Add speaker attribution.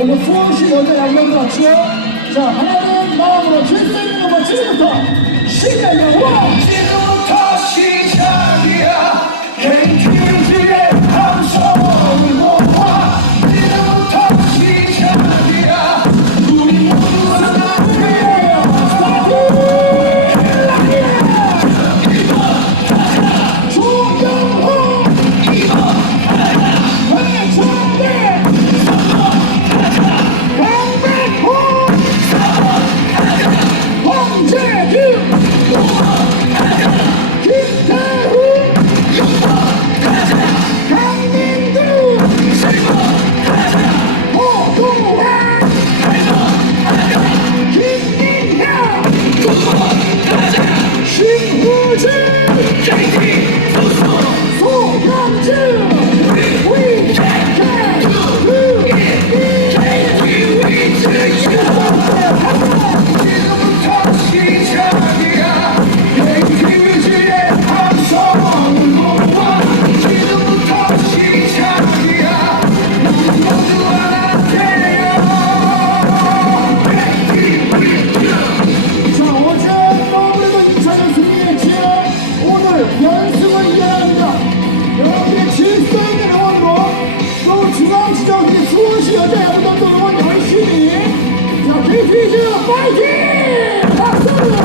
Speaker 1: 오늘 수원시 여자 야구단도 왔죠? 자, 하나는 마음으로 질서 있는 것만 지금부터 시작이야. Jesus! 연승을 이어납니다. 여러분의 질서 있는 응원으로 또 중앙지정기 수원시 여자 야구단도 응원 열심히 자, KT즈 파이팅!